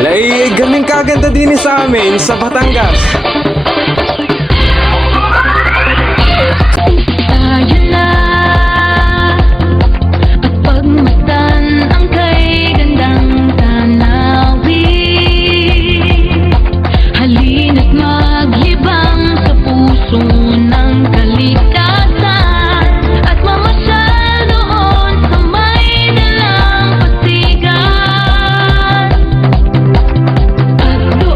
Alay, galing kaganda din sa amin sa Batangas. Tayo na at pagmasdan ang kay gandang tanawin. Halina't maglibang sa puso ng kalikasan at mamasyal doon sa may dalang pasigan. At doon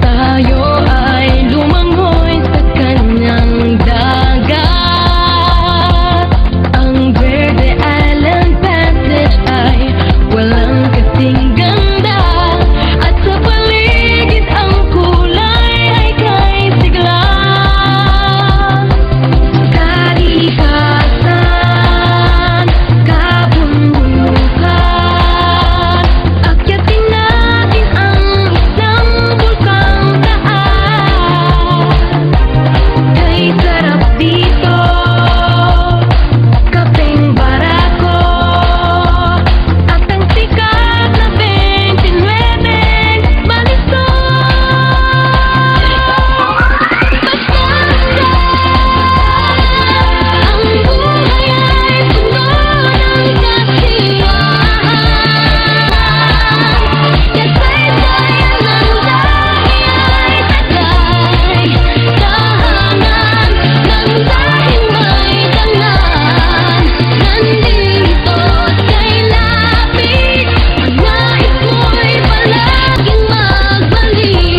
tayo ay lumangoy sa kanyang dagat. Ang Verde Island Passage ay walang kasing ganda, at sa paligid ang kulay ay kay sigla. Kalikasan, kabundukan, akyatin natin ang isang bulkang taas. Kay sarap dito, kapeng barako, at ang sikat na 29 Marisol. Ang buhay ay puno ng kasiyahan, kasaysayan ng dahil ay tagay, tahanan ng dahil may dangan. Nandito kay lapit, ang nais mo'y palaging magbalik.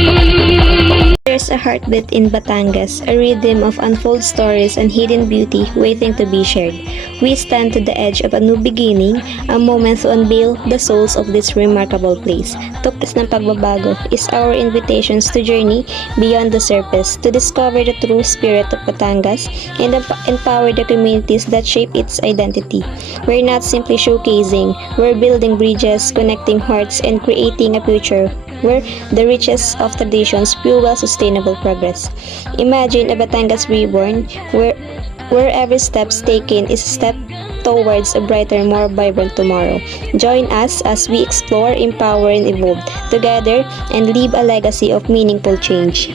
There's a heartbeat in Batangas, a rhythm of unfold stories and hidden beauty waiting to be shared. We stand to the edge of a new beginning, a moment to unveil the souls of this remarkable place. Tuklas ng Pagbabago is our invitations to journey beyond the surface, to discover the true spirit of Batangas and empower the communities that shape its identity. We're not simply showcasing, we're building bridges, connecting hearts, and creating a future where the richest of traditions fuel sustainable progress. Imagine a Batangas reborn, where every step taken is a step towards a brighter, more vibrant tomorrow. Join us as we explore, empower, and evolve together and leave a legacy of meaningful change.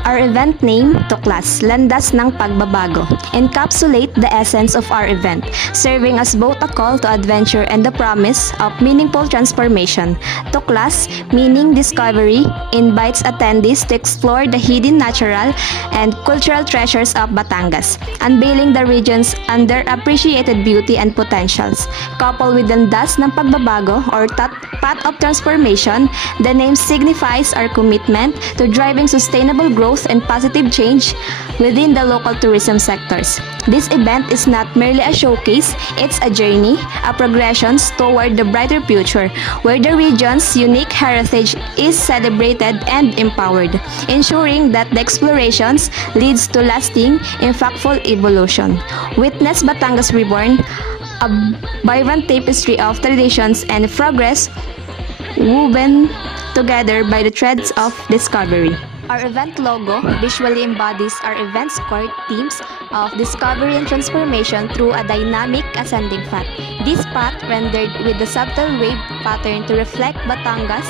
Our event name, Tuklas, Landas ng Pagbabago, encapsulate the essence of our event, serving as both a call to adventure and the promise of meaningful transformation. Tuklas, meaning discovery, invites attendees to explore the hidden natural and cultural treasures of Batangas, unveiling the region's underappreciated beauty and potentials. Coupled with Landas ng Pagbabago, or path of transformation, the name signifies our commitment to driving sustainable growth and positive change within the local tourism sectors. This event is not merely a showcase, it's a journey, a progression toward the brighter future, where the region's unique heritage is celebrated and empowered, ensuring that the explorations leads to lasting, impactful evolution. Witness Batangas Reborn, a vibrant tapestry of traditions and progress woven together by the threads of discovery. Our event logo visually embodies our event's core themes of discovery and transformation through a dynamic ascending path. This path rendered with the subtle wave pattern to reflect Batangas'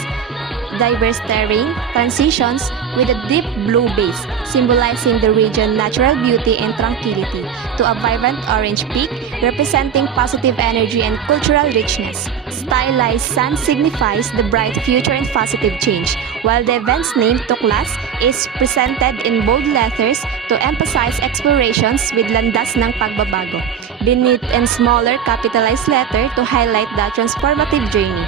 diverse terrain, transitions with a deep blue base, symbolizing the region's natural beauty and tranquility, to a vibrant orange peak, representing positive energy and cultural richness. Stylized sun signifies the bright future and positive change, while the event's name, Tuklas, is presented in bold letters to emphasize explorations with Landas ng Pagbabago, beneath in smaller capitalized letter to highlight the transformative journey.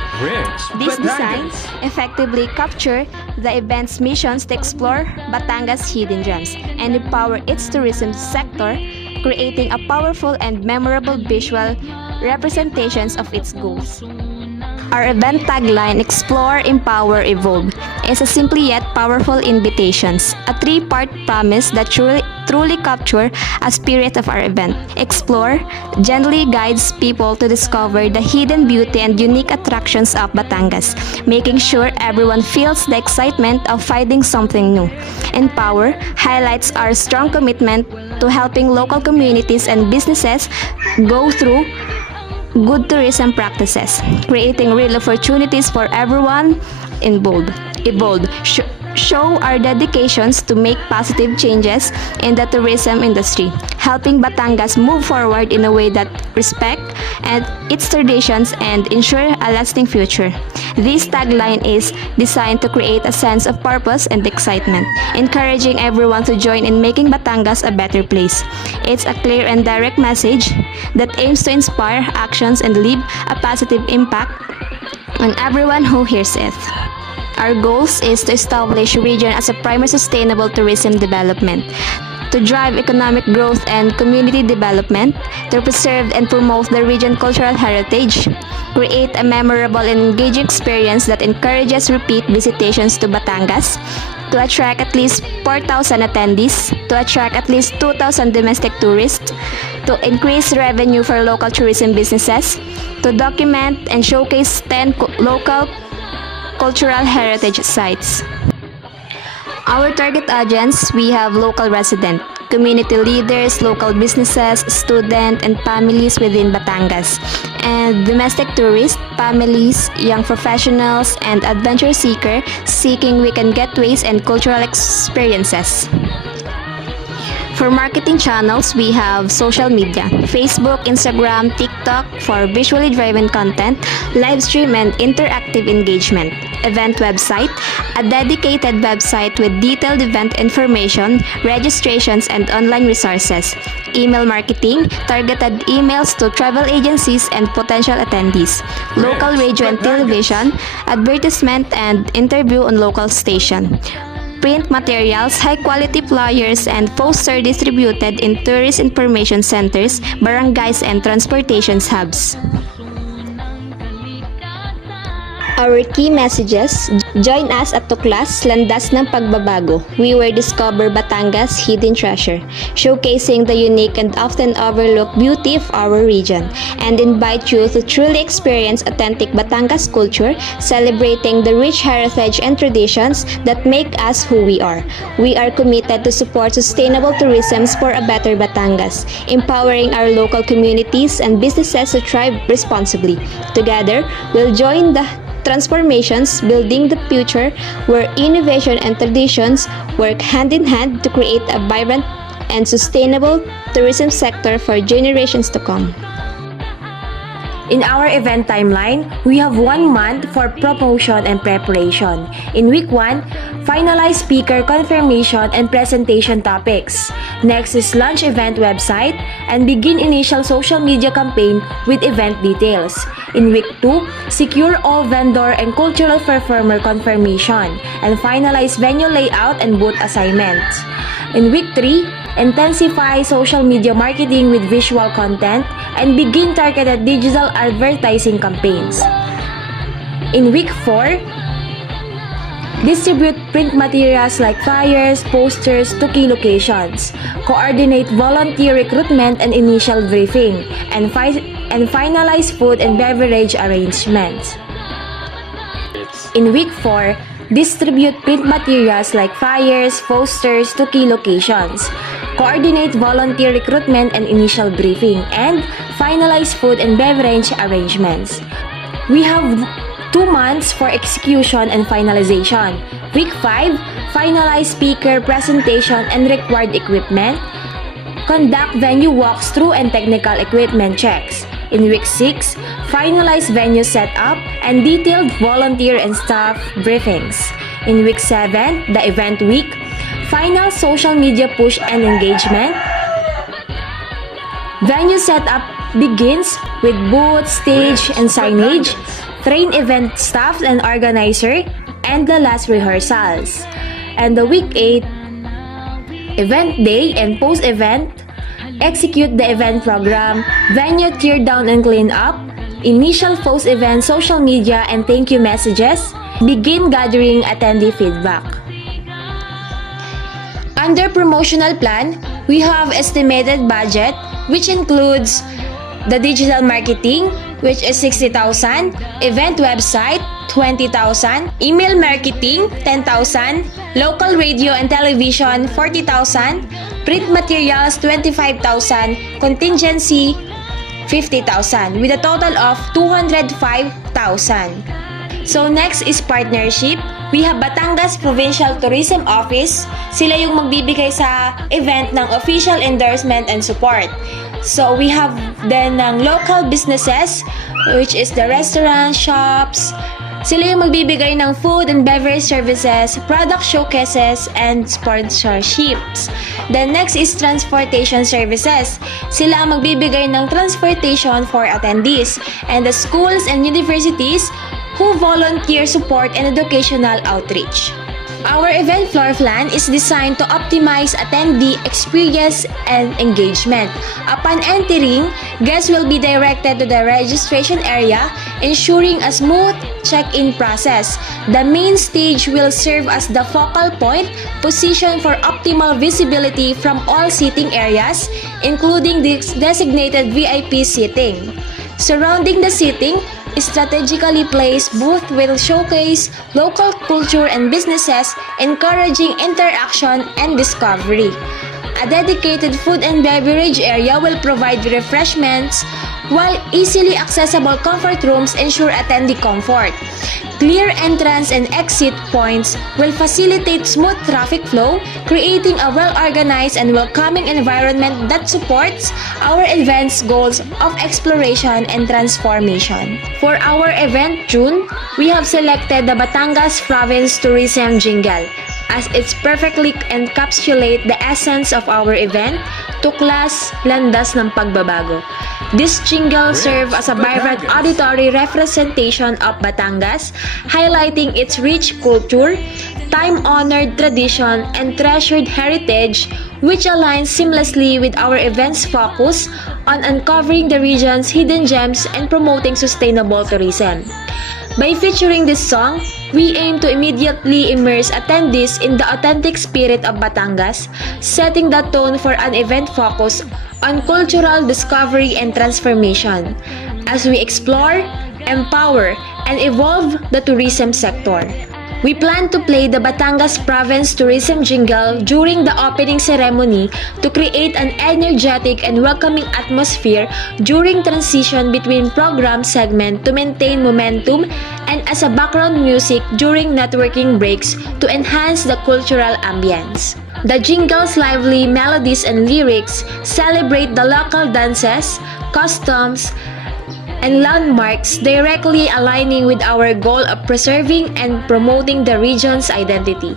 This design effectively captures the event's missions to explore Batangas' hidden gems and empower its tourism sector, creating a powerful and memorable visual representations of its goals. Our event tagline, Explore, Empower, Evolve, is a simply yet powerful invitation, a three-part promise that truly capture a spirit of our event. Explore gently guides people to discover the hidden beauty and unique attractions of Batangas, making sure everyone feels the excitement of finding something new. Empower highlights our strong commitment to helping local communities and businesses go through good tourism practices, creating real opportunities for everyone involved. Show our dedications to make positive changes in the tourism industry, helping Batangas move forward in a way that respect and its traditions and ensure a lasting future. This tagline is designed to create a sense of purpose and excitement, encouraging everyone to join in making Batangas a better place. It's a clear and direct message that aims to inspire actions and leave a positive impact on everyone who hears it. Our goals is to establish region as a primary sustainable tourism development, to drive economic growth and community development, to preserve and promote the region cultural heritage, create a memorable and engaging experience that encourages repeat visitations to Batangas, to attract at least 4,000 attendees, to attract at least 2,000 domestic tourists, to increase revenue for local tourism businesses, to document and showcase 10 local cultural heritage sites. Our target audience, we have local resident, community leaders, local businesses, students, and families within Batangas, and domestic tourists, families, young professionals, and adventure seekers seeking weekend getaways and cultural experiences. For marketing channels, we have social media, Facebook, Instagram, TikTok for visually driven content, live stream and interactive engagement, event website, a dedicated website with detailed event information, registrations and online resources, email marketing, targeted emails to travel agencies and potential attendees, local radio and television, advertisement and interview on local station, print materials, high-quality flyers, and posters distributed in tourist information centers, barangays, and transportation hubs. Our key messages, join us at Tuklas, Landas ng Pagbabago. We will discover Batangas' hidden treasure, showcasing the unique and often overlooked beauty of our region, and invite you to truly experience authentic Batangas culture, celebrating the rich heritage and traditions that make us who we are. We are committed to support sustainable tourism for a better Batangas, empowering our local communities and businesses to thrive responsibly. Together, we'll join the transformations, building the future where innovation and traditions work hand in hand to create a vibrant and sustainable tourism sector for generations to come. In our event timeline, we have 1 month for promotion and preparation. In week 1, finalize speaker confirmation and presentation topics. Next is launch event website and begin initial social media campaign with event details. In week 2, secure all vendor and cultural performer confirmation and finalize venue layout and booth assignments. In week 3, intensify social media marketing with visual content and begin targeted digital advertising campaigns. In week 4, distribute print materials like flyers, posters to key locations. Coordinate volunteer recruitment and initial briefing. And finalize food and beverage arrangements. In week 4, distribute print materials like flyers, posters to key locations. Coordinate volunteer recruitment and initial briefing. And finalize food and beverage arrangements. We have 2 months for execution and finalization. Week 5, finalize speaker presentation and required equipment. Conduct venue walkthrough and technical equipment checks. In week 6, finalize venue setup and detailed volunteer and staff briefings. In week 7, the event week, final social media push and engagement. Venue setup begins with booth, stage, and signage. Train event staff and organizer, and the last rehearsals. And the week 8, event day and post-event, execute the event program, venue tear down and clean up, initial post-event social media and thank you messages, begin gathering attendee feedback. Under promotional plan, we have estimated budget which includes the digital marketing, which is 60,000, event website, 20,000, email marketing, 10,000, local radio and television, 40,000, print materials, 25,000, contingency, 50,000 with a total of 205,000. So next is partnership. We have Batangas Provincial Tourism Office. Sila yung magbibigay sa event ng official endorsement and support. So we have then ng local businesses, which is the restaurant, shops. Sila yung magbibigay ng food and beverage services, product showcases, and sponsorships. Then next is transportation services. Sila ang magbibigay ng transportation for attendees and the schools and universities who volunteer support and educational outreach. Our event floor plan is designed to optimize attendee experience and engagement. Upon entering, guests will be directed to the registration area, ensuring a smooth check-in process. The main stage will serve as the focal point, positioned for optimal visibility from all seating areas, including the designated VIP seating. Surrounding the seating, strategically placed booth will showcase local culture and businesses, encouraging interaction and discovery. A dedicated food and beverage area will provide refreshments, while easily accessible comfort rooms ensure attendee comfort. Clear entrance and exit points will facilitate smooth traffic flow, creating a well-organized and welcoming environment that supports our event's goals of exploration and transformation. For our event June, we have selected the Batangas Province Tourism Jingle, as it perfectly encapsulates the essence of our event, Tuklas, Landas ng Pagbabago. This jingle serves as a vibrant auditory representation of Batangas, highlighting its rich culture, time-honored tradition, and treasured heritage, which aligns seamlessly with our event's focus on uncovering the region's hidden gems and promoting sustainable tourism. By featuring this song, we aim to immediately immerse attendees in the authentic spirit of Batangas, setting the tone for an event focused on cultural discovery and transformation as we explore, empower, and evolve the tourism sector. We plan to play the Batangas Province Tourism Jingle during the opening ceremony to create an energetic and welcoming atmosphere during transition between program segment to maintain momentum, and as a background music during networking breaks to enhance the cultural ambience. The jingle's lively melodies and lyrics celebrate the local dances, customs, and landmarks, directly aligning with our goal of preserving and promoting the region's identity.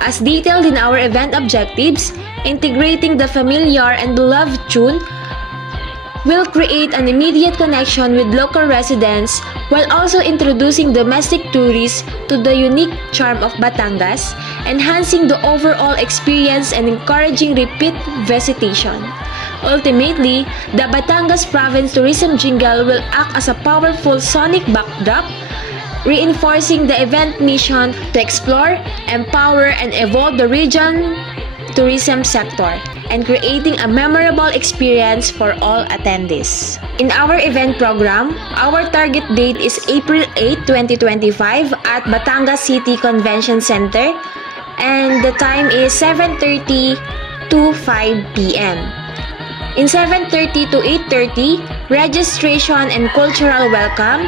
As detailed in our event objectives, integrating the familiar and beloved tune will create an immediate connection with local residents while also introducing domestic tourists to the unique charm of Batangas, enhancing the overall experience and encouraging repeat visitation. Ultimately, the Batangas Province Tourism Jingle will act as a powerful sonic backdrop, reinforcing the event mission to explore, empower, and evolve the region tourism sector, and creating a memorable experience for all attendees. In our event program, our target date is April 8, 2025 at Batangas City Convention Center, and the time is 7:30 to 5 p.m. In 7:30 to 8:30, registration and cultural welcome.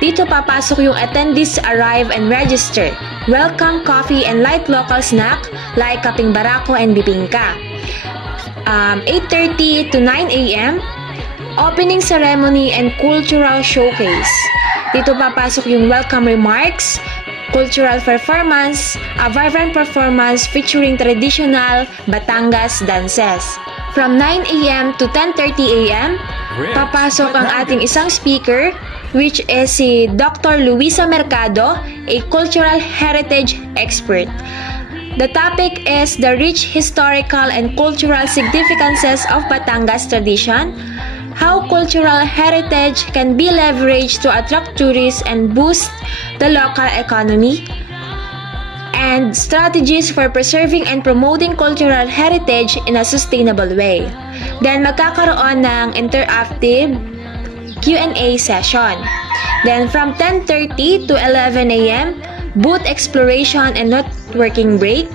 Dito papasok yung attendees arrive and register. Welcome coffee and light local snack like kaping barako and bibingka. 8:30 to 9 a.m., opening ceremony and cultural showcase. Dito papasok yung welcome remarks, cultural performance, a vibrant performance featuring traditional Batangas dances. From 9 a.m. to 10:30 a.m., papasok ang ating isang speaker, which is si Dr. Luisa Mercado, a cultural heritage expert. The topic is the rich historical and cultural significances of Batangas tradition, how cultural heritage can be leveraged to attract tourists and boost the local economy, and strategies for preserving and promoting cultural heritage in a sustainable way. Then magkakaroon ng interactive Q&A session. Then from 10:30 to 11 a.m., booth exploration and networking break,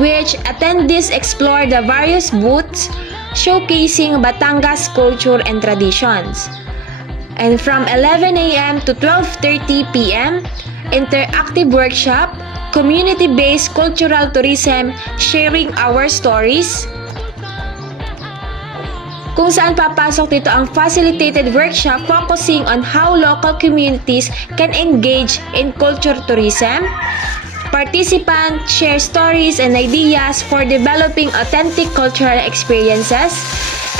which attendees explore the various booths showcasing Batangas culture and traditions. And from 11 a.m. to 12:30 p.m., interactive workshop, community-based cultural tourism, sharing our stories, kung saan papasok dito ang facilitated workshop focusing on how local communities can engage in culture tourism. Participants share stories and ideas for developing authentic cultural experiences,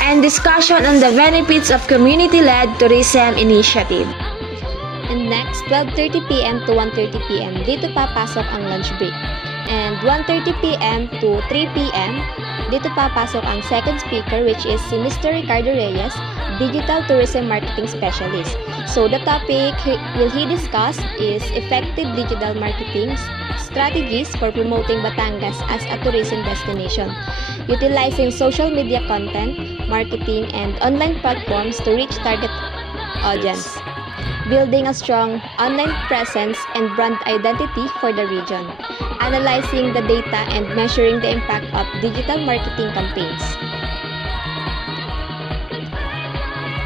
and discussion on the benefits of community-led tourism initiative. And next, 12:30 p.m. to 1:30 p.m. dito papasok ang lunch break. And 1:30 p.m. to 3 p.m. dito papasok ang second speaker, which is si Mr. Ricardo Reyes, Digital Tourism Marketing Specialist. So the topic will he discuss is effective digital marketing strategies for promoting Batangas as a tourism destination, utilizing social media content, marketing, and online platforms to reach target audience, building a strong online presence and brand identity for the region, analyzing the data and measuring the impact of digital marketing campaigns.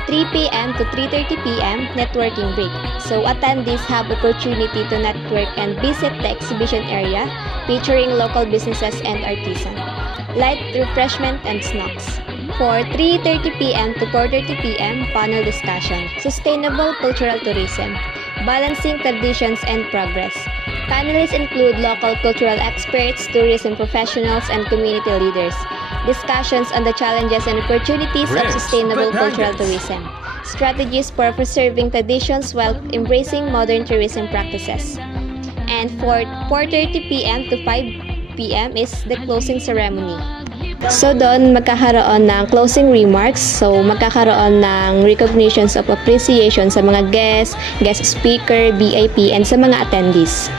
3 p.m. to 3:30 p.m. networking break. So attendees have opportunity to network and visit the exhibition area featuring local businesses and artisans. Light refreshment and snacks. For 3:30 p.m. to 4:30 p.m. panel discussion. Sustainable cultural tourism. Balancing traditions and progress. Panelists include local cultural experts, tourism professionals, and community leaders. Discussions on the challenges and opportunities of sustainable cultural tourism. Strategies for preserving traditions while embracing modern tourism practices. And for 4:30 p.m. to 5 p.m. is the closing ceremony. So doon magkakaroon ng closing remarks. So magkakaroon ng recognitions of appreciation sa mga guest speaker, VIP, and sa mga attendees.